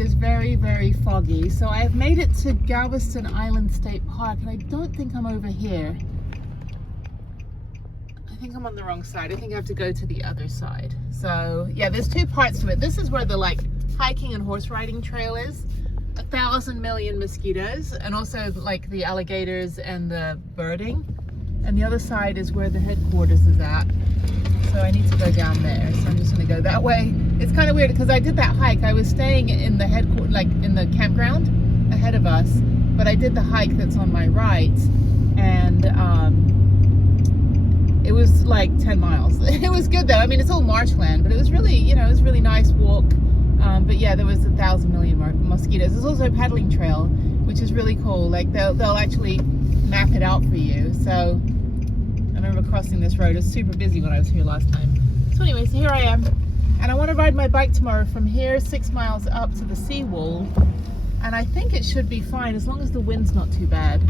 it is very, very foggy. So I have made it to Galveston Island State Park, and I don't think I'm over here. I think I'm on the wrong side. I think I have to go to the other side. So yeah, there's two parts to it. This is where the like hiking and horse riding trail is. 1,000 million mosquitoes, and also like the alligators and the birding. And the other side is where the headquarters is at. So I need to go down there. So I'm just gonna go that way. It's kind of weird because I did that hike. I was staying in the headquarters, like in the campground ahead of us, but I did the hike that's on my right, and it was like 10 miles. It was good though. I mean, it's all marshland, but it was really, you know, it was a really nice walk. But yeah, there was 1,000 million mosquitoes. There's also a paddling trail, which is really cool. Like they'll actually map it out for you. So I remember crossing this road. It was super busy when I was here last time. So anyway, so here I am. And I want to ride my bike tomorrow from here 6 miles up to the seawall. And I think it should be fine as long as the wind's not too bad.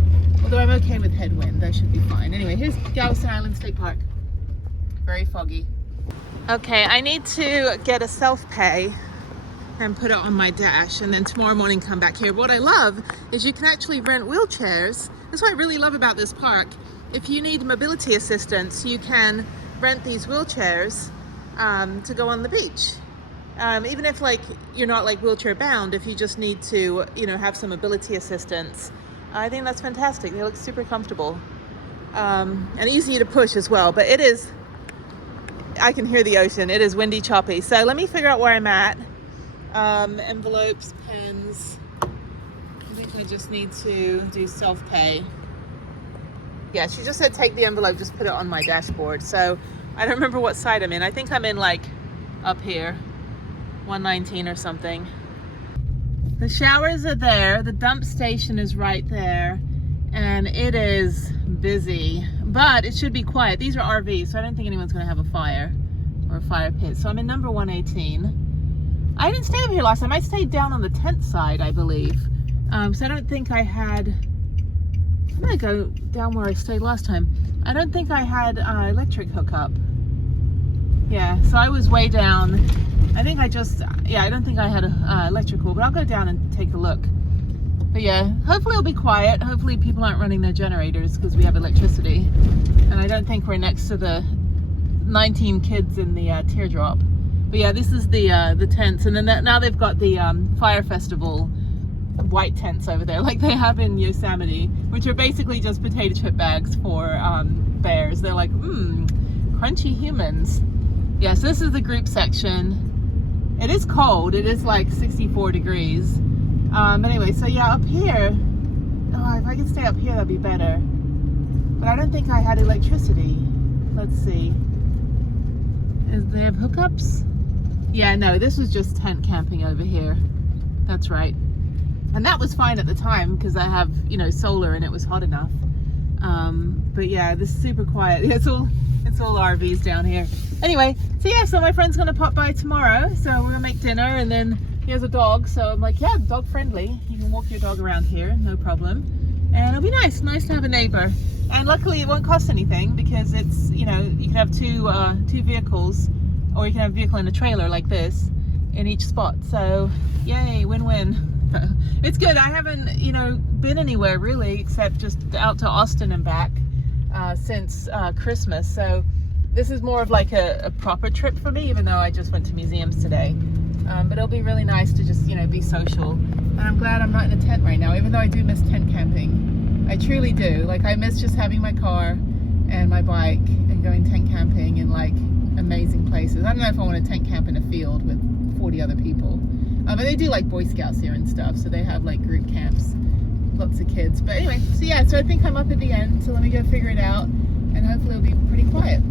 Although I'm okay with headwind, I should be fine. Anyway, here's Galveston Island State Park. Very foggy. Okay, I need to get a self-pay and put it on my dash, and then tomorrow morning come back here. What I love is you can actually rent wheelchairs. That's what I really love about this park. If you need mobility assistance, you can rent these wheelchairs to go on the beach. Even if like you're not like wheelchair bound, if you just need to, you know, have some mobility assistance, I think that's fantastic. They look super comfortable and easy to push as well. But it is, I can hear the ocean. It is windy, choppy. So let me figure out where I'm at. Envelopes, pens. I think I just need to do self-pay. Yeah, she just said take the envelope, just put it on my dashboard. So I don't remember what side I'm in. I think I'm in like up here, 119 or something. The showers are there. The dump station is right there. And it is busy, but it should be quiet. These are RVs, so I don't think anyone's gonna have a fire or a fire pit. So I'm in number 118. I didn't stay over here last time. I stayed down on the tent side, I believe. So I don't think I had, I'm gonna go down where I stayed last time. I don't think I had electric hookup. Yeah, so I was way down. I think I just, yeah, I don't think I had electrical, but I'll go down and take a look. But yeah, hopefully it'll be quiet. Hopefully people aren't running their generators because we have electricity. And I don't think we're next to the 19 kids in the teardrop. But yeah, this is the tents, and then now they've got the Fire Festival white tents over there, like they have in Yosemite, which are basically just potato chip bags for bears. They're like, crunchy humans. Yeah, so this is the group section. It is cold. It is like 64 degrees. Anyway, so yeah, up here, oh, if I could stay up here, that'd be better. But I don't think I had electricity. Let's see. Do they have hookups? Yeah, no, this was just tent camping over here. That's right. And that was fine at the time because I have, you know, solar and it was hot enough. But yeah, this is super quiet. It's all RVs down here. Anyway, so yeah, so my friend's gonna pop by tomorrow. So we're gonna make dinner, and then he has a dog. So I'm like, yeah, dog friendly. You can walk your dog around here, no problem. And it'll be nice to have a neighbor. And luckily it won't cost anything because it's, you know, you can have two vehicles, or you can have a vehicle and a trailer like this in each spot. So yay, win-win. It's good. I haven't, you know, been anywhere really except just out to Austin and back since Christmas. So this is more of like a proper trip for me, even though I just went to museums today. But it'll be really nice to just, you know, be social. And I'm glad I'm not in a tent right now, even though I do miss tent camping. I truly do. Like, I miss just having my car and my bike and going tent camping in like amazing places. I don't know if I want to tent camp in a field with 40 other people. But they do like Boy Scouts here and stuff, so they have like group camps, lots of kids. But anyway, so yeah, so I think I'm up at the end, so let me go figure it out, and hopefully it'll be pretty quiet.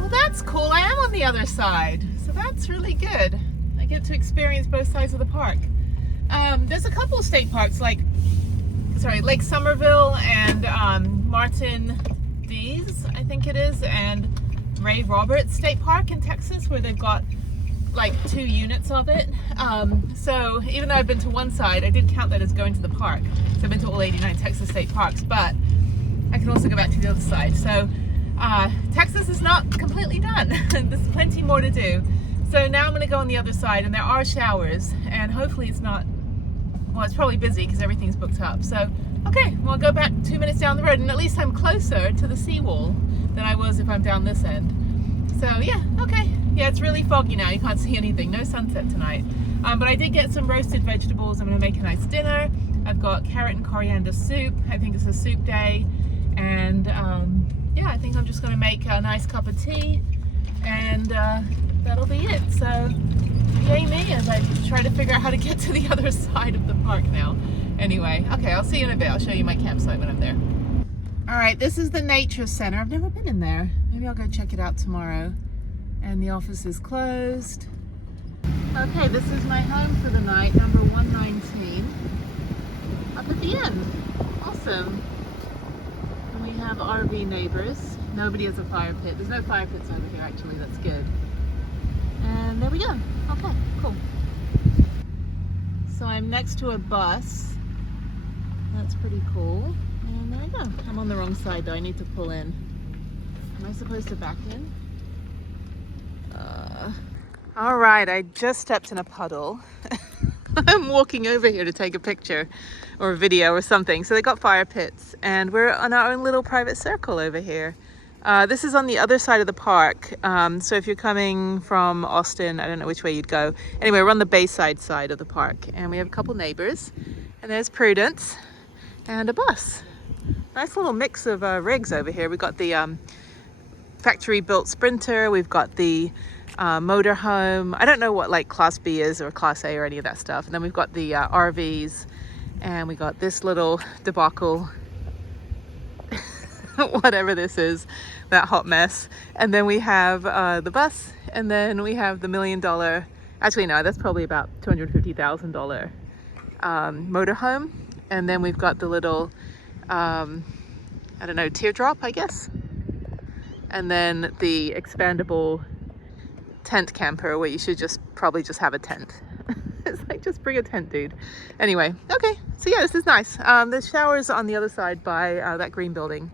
Well, that's cool. I am on the other side, so that's really good. I get to experience both sides of the park. There's a couple of state parks, like Lake Somerville and Martin Dees, I think it is, and Ray Roberts State Park in Texas, where they've got like 2 units of it. So even though I've been to one side, I did count that as going to the park. So I've been to all 89 Texas state parks, but I can also go back to the other side. So Texas is not completely done. There's plenty more to do. So now I'm going to go on the other side, and there are showers, and hopefully it's not, well, it's probably busy because everything's booked up. So, okay, well, I'll go back 2 minutes down the road, and at least I'm closer to the seawall than I was if I'm down this end. So, yeah, okay. Yeah, it's really foggy now. You can't see anything. No sunset tonight. But I did get some roasted vegetables. I'm going to make a nice dinner. I've got carrot and coriander soup. I think it's a soup day. And, yeah, I think I'm just going to make a nice cup of tea. And that'll be it. So, yay me as I try to figure out how to get to the other side of the park now. Anyway, okay, I'll see you in a bit. I'll show you my campsite when I'm there. All right, this is the nature center. I've never been in there. Maybe I'll go check it out tomorrow. And the office is closed. Okay, this is my home for the night, number 119. Up at the end. Awesome. And we have RV neighbors. Nobody has a fire pit. There's no fire pits over here, actually. That's good. And there we go. Okay, cool. So I'm next to a bus. That's pretty cool. And there I go. I'm on the wrong side, though. I need to pull in. Am I supposed to back in? All right, I just stepped in a puddle. I'm walking over here to take a picture or a video or something. So they got fire pits, and we're on our own little private circle over here. This is on the other side of the park. So if you're coming from Austin, I don't know which way you'd go. Anyway, we're on the Bayside side of the park, and we have a couple neighbors. And there's Prudence and a bus. Nice little mix of rigs over here. We've got the factory built Sprinter. We've got the motorhome. I don't know what like Class B is or Class A or any of that stuff. And then we've got the RVs, and we got this little debacle, whatever this is, that hot mess. And then we have the bus, and then we have the $1 million, actually no, that's probably about $250,000 motorhome. And then we've got the little, I don't know, teardrop, I guess. And then the expandable tent camper where you should probably just have a tent. It's like, just bring a tent, dude. Anyway, okay, so yeah, this is nice. The shower's on the other side by that green building.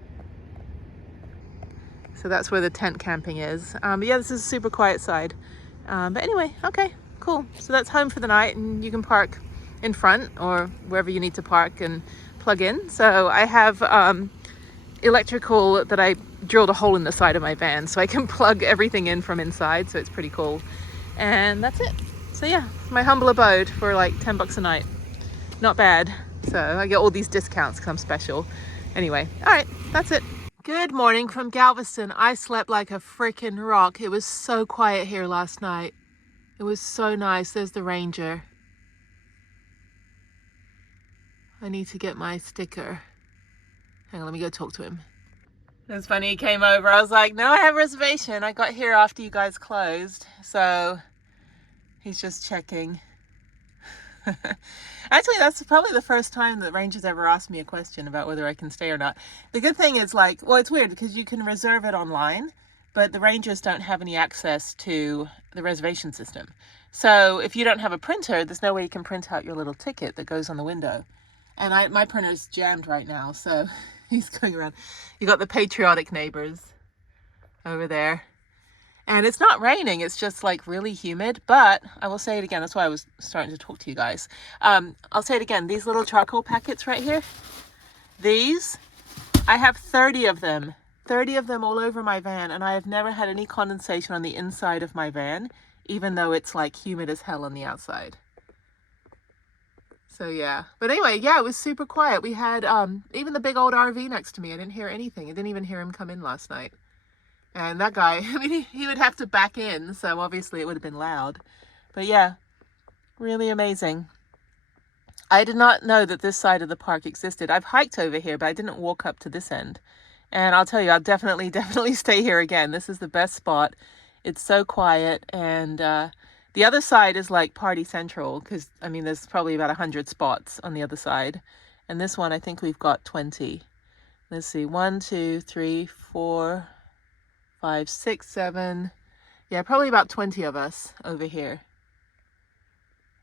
So that's where the tent camping is. But yeah, this is a super quiet side. But anyway, okay, cool. So that's home for the night, and you can park in front or wherever you need to park and plug in. So I have electrical that I drilled a hole in the side of my van so I can plug everything in from inside, so it's pretty cool. And that's it. So yeah, my humble abode for like $10 a night. Not bad. So I get all these discounts because I'm special. Anyway, all right, that's it. Good morning from Galveston. I slept like a freaking rock. It was so quiet here last night. It was so nice. There's the ranger. I need to get my sticker. Hang on, let me go talk to him. It was funny, he came over. I was like, no, I have a reservation. I got here after you guys closed. So he's just checking. Actually, that's probably the first time that Ranger's ever asked me a question about whether I can stay or not. The good thing is, like, well, it's weird because you can reserve it online, but the Rangers don't have any access to the reservation system. So if you don't have a printer, there's no way you can print out your little ticket that goes on the window. And my printer's jammed right now, so he's going around. You got the patriotic neighbors over there. And it's not raining, it's just like really humid. But I will say it again, that's why I was starting to talk to you guys. I'll say it again, these little charcoal packets right here, these, I have 30 of them. 30 of them all over my van, and I have never had any condensation on the inside of my van, even though it's like humid as hell on the outside. So yeah, but anyway, yeah, it was super quiet. We had even the big old RV next to me. I didn't hear anything. I didn't even hear him come in last night. And that guy, I mean, he would have to back in, so obviously it would have been loud. But yeah, really amazing. I did not know that this side of the park existed. I've hiked over here, but I didn't walk up to this end. And I'll tell you, I'll definitely stay here again. This is the best spot. It's so quiet, and the other side is like party central because, I mean, there's probably about 100 spots on the other side. And this one, I think we've got 20. Let's see, 1, 2, 3, 4, 5, 6, 7. Yeah, probably about 20 of us over here.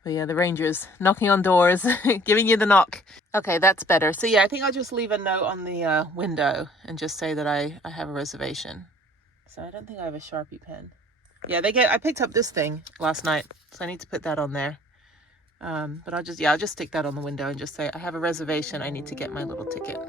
But yeah, the ranger's knocking on doors, giving you the knock. Okay, that's better. So yeah, I think I'll just leave a note on the window and just say that I have a reservation. So I don't think I have a Sharpie pen. Yeah, I picked up this thing last night, so I need to put that on there. But I'll just stick that on the window and just say I have a reservation. I need to get my little ticket.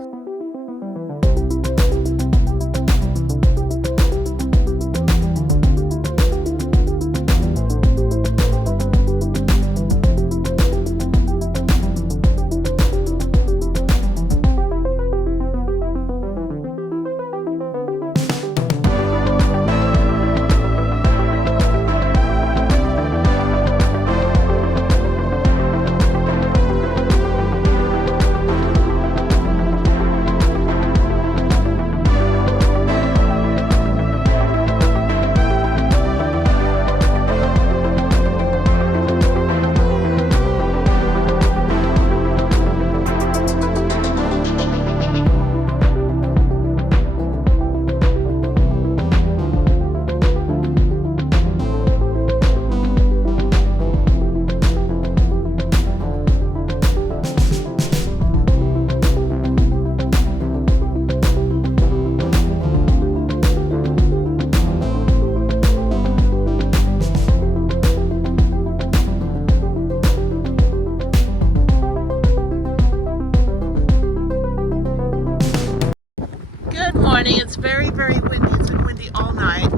It's very, very windy. It's been windy all night.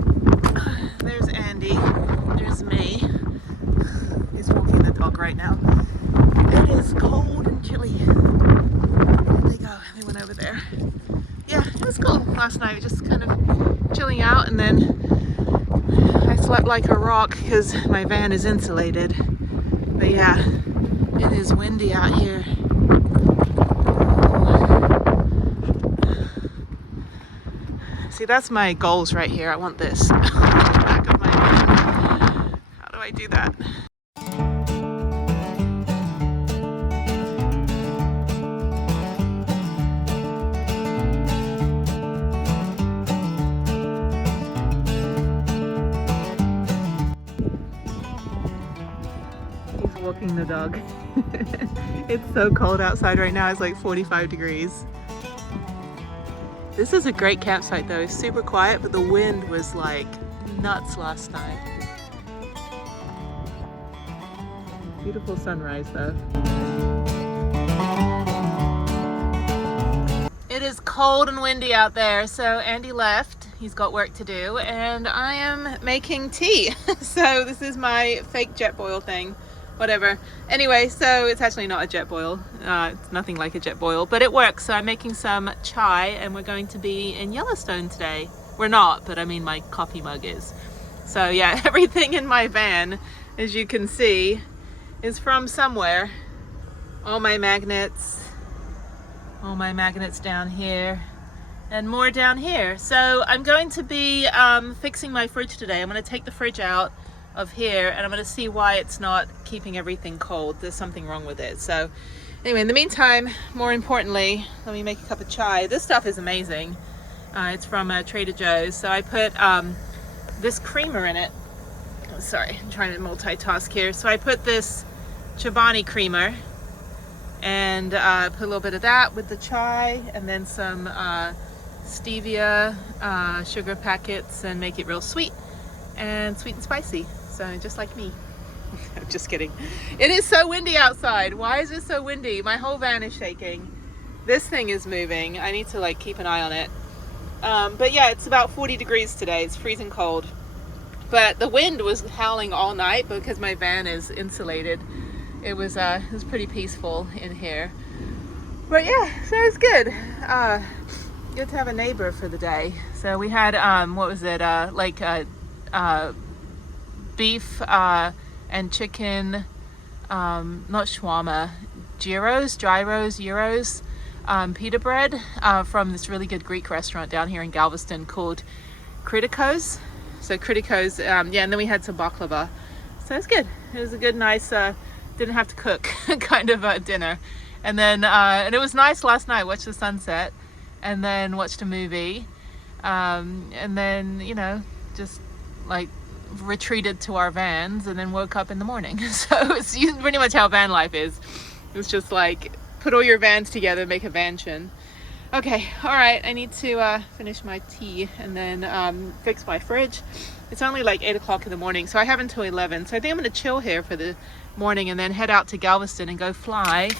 There's Andy. There's me. He's walking the dog right now. It is cold and chilly. There they go. They went over there. Yeah, it was cool last night. Just kind of chilling out, and then I slept like a rock because my van is insulated. But yeah, it is windy out here. See, that's my goals right here. I want this. Back of my van. How do I do that? He's walking the dog. It's so cold outside right now. It's like 45 degrees. This is a great campsite though. It's super quiet, but the wind was like nuts last night. Beautiful sunrise though. It is cold and windy out there, so Andy left. He's got work to do, and I am making tea. So this is my fake jet boil thing. Whatever. Anyway, so it's actually not a jet boil. It's nothing like a jet boil, but it works. So I'm making some chai, and we're going to be in Yellowstone today. We're not, but I mean my coffee mug is. So yeah, everything in my van, as you can see, is from somewhere. All my magnets down here, and more down here. So I'm going to be fixing my fridge today. I'm going to take the fridge out of here, and I'm going to see why it's not keeping everything cold. There's something wrong with it. So anyway, in the meantime, more importantly, let me make a cup of chai. This stuff is amazing. It's from Trader Joe's. So I put this creamer in it. Oh, sorry, I'm trying to multitask here. So I put this Chobani creamer, and put a little bit of that with the chai, and then some stevia sugar packets, and make it real sweet and spicy. So just like me. I'm just kidding. It is so windy outside. Why is it so windy? My whole van is shaking. This thing is moving. I need to like keep an eye on it. But yeah, it's about 40 degrees today. It's freezing cold. But the wind was howling all night because my van is insulated. It was pretty peaceful in here. But yeah, so it's good. Good to have a neighbor for the day. So we had what was it? Beef and chicken, not shawarma, gyros, pita bread from this really good Greek restaurant down here in Galveston called Kritikos. So Kritikos, yeah, and then we had some baklava. So it's good. It was a good, nice, didn't have to cook kind of dinner. And then, and it was nice last night, watched the sunset, and then watched a movie. And then, you know, just like retreated to our vans and then woke up in the morning. So it's pretty much how van life is. It's just like put all your vans together, make a vansion. Okay, all right, I need to finish my tea and then fix my fridge. It's only like 8 o'clock in the morning, so I have until 11. So I think I'm gonna chill here for the morning and then head out to Galveston and go fly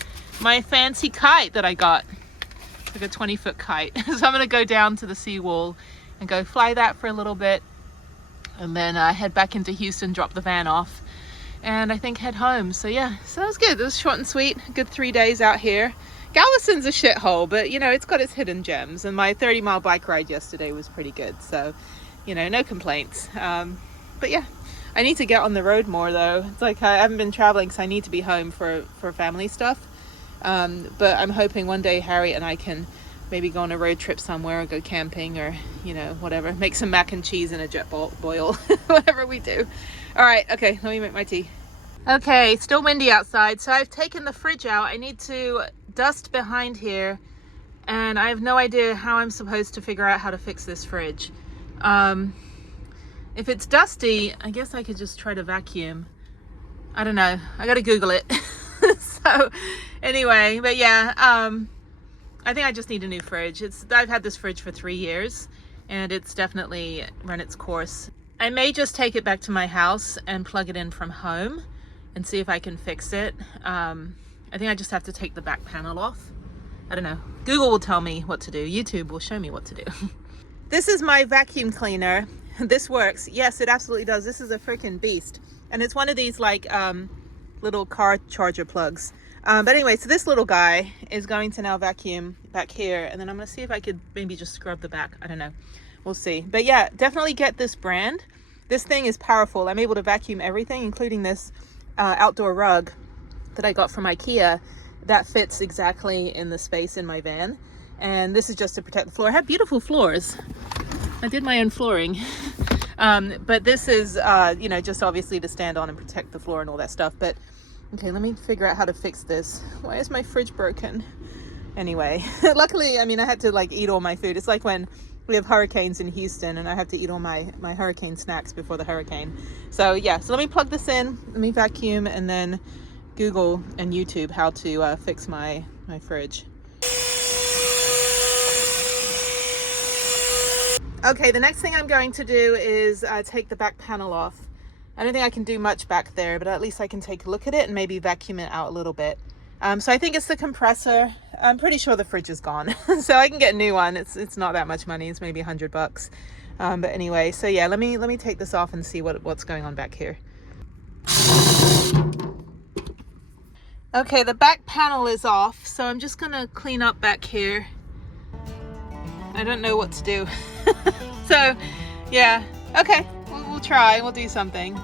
my fancy kite that I got. Like a 20-foot kite. So I'm gonna go down to the seawall and go fly that for a little bit and then head back into Houston, drop the van off, and I think head home. So yeah, so that was good. It was short and sweet. A good 3 days out here. Galveston's a shithole, but you know, it's got its hidden gems, and my 30-mile bike ride yesterday was pretty good, so you know, no complaints. But yeah, I need to get on the road more though. It's like I haven't been traveling because I need to be home for family stuff. But I'm hoping one day Harry and I can maybe go on a road trip somewhere or go camping or, you know, whatever. Make some mac and cheese in a jet boil, whatever we do. All right, okay, let me make my tea. Okay, still windy outside, so I've taken the fridge out. I need to dust behind here, and I have no idea how I'm supposed to figure out how to fix this fridge. If it's dusty, I guess I could just try to vacuum. I don't know, I gotta Google it. So anyway, but yeah, I think I just need a new fridge. I've had this fridge for 3 years and it's definitely run its course. I may just take it back to my house and plug it in from home and see if I can fix it. I think I just have to take the back panel off. I don't know. Google will tell me what to do. YouTube will show me what to do. This is my vacuum cleaner. This works. Yes, it absolutely does. This is a freaking beast. And it's one of these like little car charger plugs. But anyway, so this little guy is going to now vacuum back here, and then I'm gonna see if I could maybe just scrub the back. I don't know, we'll see. But yeah, definitely get this brand. This thing is powerful. I'm able to vacuum everything, including this outdoor rug that I got from IKEA that fits exactly in the space in my van. And this is just to protect the floor. I have beautiful floors. I did my own flooring. But this is, you know, just obviously to stand on and protect the floor and all that stuff. But okay, let me figure out how to fix this. Why is my fridge broken? Anyway, luckily, I mean, I had to like eat all my food. It's like when we have hurricanes in Houston and I have to eat all my hurricane snacks before the hurricane. So yeah, so let me plug this in, let me vacuum, and then Google and YouTube how to fix my fridge. Okay, the next thing I'm going to do is take the back panel off. I don't think I can do much back there, but at least I can take a look at it and maybe vacuum it out a little bit. So I think it's the compressor. I'm pretty sure the fridge is gone. So I can get a new one. It's not that much money. It's maybe $100. But anyway, so yeah, let me take this off and see what's going on back here. Okay, the back panel is off, so I'm just gonna clean up back here. I don't know what to do. So yeah, okay, we'll try, we'll do something.